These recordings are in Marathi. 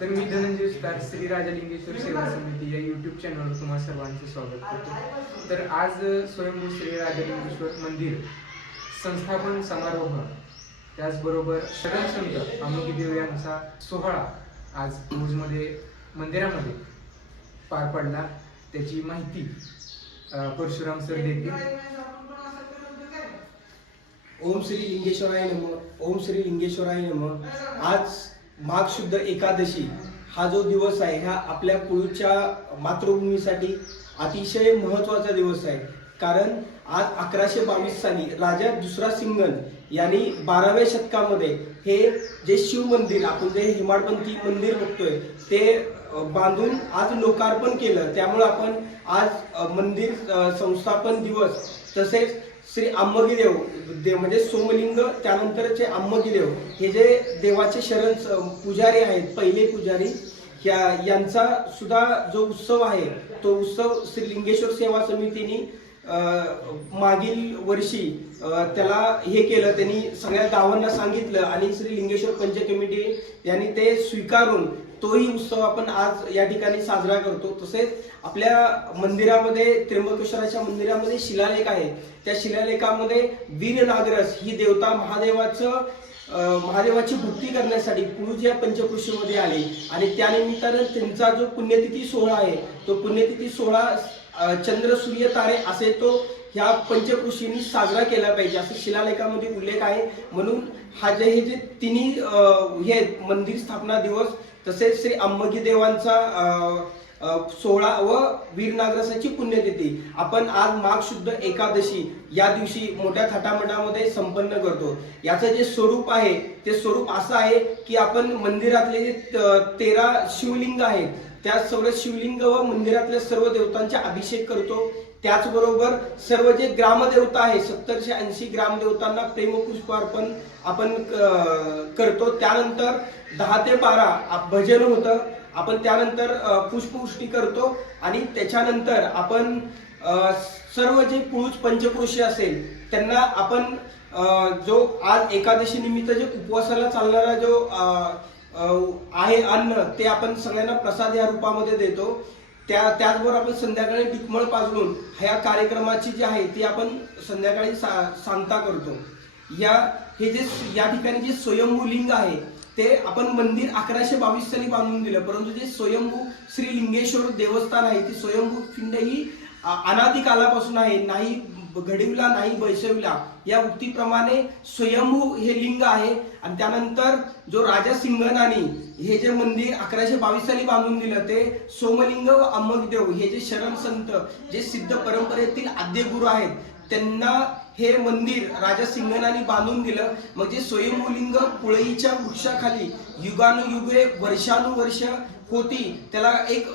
तर मी धनंजय सुतार श्री राजलिंगेश्वर सेवा समिती या यूट्यूब चॅनलवर तुम्हा सर्वांचे स्वागत करतो। तर आज स्वयंभू श्री राजलिंगेश्वर मंदिर संस्थापन समारोह त्याचबरोबर शरण संत अमोघीदेव यांचा सोहळा आज भुजमध्ये मंदिरामध्ये पार पडला। त्याची माहिती परशुराम सर देतील। ओम श्री लिंगेश्वराय नमः। ओम श्री लिंगेश्वराय नमः। आज माघ शुद्ध एकादशी हा जो दिवस आहे हा आपल्या पुढच्या मातृभूमीसाठी अतिशय महत्त्वाचा दिवस आहे। कारण आज 1122 साली राजा दुसरा सिंगन यांनी 12व्या शतकामध्ये हे जे शिव मंदिर आपण जे हेमाडपंथी मंदिर बघतोय ते बांधून आज लोकार्पण केलं। त्यामुळे आपण आज मंदिर संस्थापन दिवस तसेच श्री अम्मगीदेव म्हणजे सोमलिंग त्यानंतरचे अम्मगीदेव हे जे देवाचे शरण पुजारी आहेत पहिले पुजारी यांचा सुद्धा जो उत्सव आहे तो उत्सव श्री लिंगेश्वर सेवा समितीने मागील वर्षी त्याला हे केलं। त्यांनी सगळ्या गावांना सांगितलं आणि श्री लिंगेश्वर पंच कमिटी यांनी ते स्वीकारून तोही उत्सव आपण आज या ठिकाणी साजरा करतो। तसेच आपल्या मंदिरामध्ये त्र्यंबकेश्वराच्या मंदिरामध्ये शिलालेख आहे। त्या शिलालेखामध्ये वीर नागरस ही देवता महादेवाची भक्ती करण्यासाठी पुरुष या पंचकृषीमध्ये आले आणि त्यानिमित्तानं त्यांचा जो पुण्यतिथी सोहळा आहे तो पुण्यतिथी सोहळा चंद्र सूर्य तारे असे तो ह्या पंचकृषींनी साजरा केला पाहिजे असं शिलालेखामध्ये उल्लेख आहे। म्हणून हे जे तिन्ही हे मंदिर स्थापना दिवस तसेच श्री अम्मगीदेवांचा सोहळा व वीर नागरसाची पुण्यतिथी आपण आज माघ शुद्ध एकादशी या दिवशी मोठ्या थाटामाटामध्ये संपन्न करतो। याचं जे स्वरूप आहे ते स्वरूप असं आहे की आपण मंदिरातले जे 13 शिवलिंग आहेत त्या सर्व शिवलिंग व मंदिरातल्या सर्व देवतांचा अभिषेक करतो। त्याचबरोबर सर्व जे ग्रामदेवता आहे 70 ते 80 ग्रामदेवतांना प्रेमपुष्पार्पण आपण करतो। त्यानंतर 10 ते 12 भजन होतं। आपण त्यानंतर पुष्पवृष्टी करतो आणि त्याच्यानंतर आपण सर्व जे पुरुष पंचकृषी असेल त्यांना आपण जो आज एकादशी निमित्त जे उपवासाला चालणारा जो आहे अन्न ते आपण सगळ्यांना प्रसाद या रूपामध्ये देतो। त्याचबरोबर आपण संध्याकाळी टिकमळ पाजवून ह्या कार्यक्रमाची जी आहे ती आपण संध्याकाळी सांगता करतो। हे जे या ठिकाणी जे स्वयंभू लिंग आहे ते आपण मंदिर 1122 साली बांधून दिलं। परंतु जे स्वयंभू श्री लिंगेश्वर देवस्थान आहे ती स्वयंभू पिंड ही अनादी कालापासून आहे, नाही घडविला नाही बैसविला या उक्तीप्रमाणे स्वयंभू हे लिंग आहे। आणि त्यानंतर जो राजा सिंगनाने हे जे मंदिर 1122 साली बांधून दिलं ते सोमलिंग व अम्मगीदेव हे जे शरण संत जे सिद्ध परंपरेतील आद्य गुरु आहेत त्यांना हे मंदिर राजा सिंगनाने बांधून दिलं। म्हणजे स्वयंभूलिंग पुळईच्या वृक्षाखाली युगानुयुगे वर्षानुवर्ष होती त्याला एक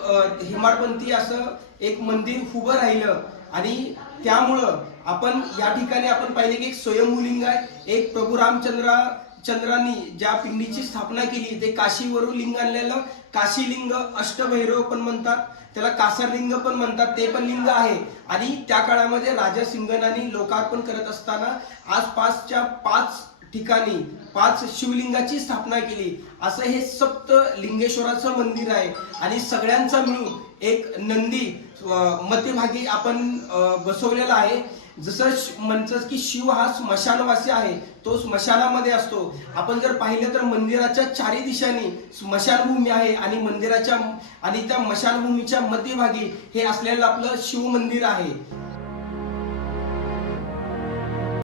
हेमाडपंथी असं एक मंदिर उभं राहिलं आणि त्यामुळं आपण या ठिकाणी आपण पाहिले की एक स्वयंभूलिंग आहे। एक प्रभू रामचंद्रांनी ज्या पिंडीची स्थापना केली ते काशीवरून लिंग आणलेलं काशीलिंग अष्टभैरव पण म्हणतात त्याला कासारलिंग पण म्हणतात ते पण लिंग आहे। आणि त्या काळामध्ये राजा सिंगनाने लोकार्पण करत असताना आसपासच्या 5 ठिकाणी 5 शिवलिंगाची स्थापना केली असं हे सप्त लिंगेश्वराचं मंदिर आहे। आणि सगळ्यांचा मिळून एक नंदी मध्यभागी आपण बसवलेला आहे। जसं म्हणतात की शिव हा स्मशानवासी आहे तो स्मशानामध्ये असतो। आपण जर पाहिलं तर मंदिराच्या चारी दिशांनी स्मशानभूमी आहे आणि मंदिराच्या आणि त्या स्मशानभूमीच्या मध्यभागी हे असलेलं आपलं शिव मंदिर आहे।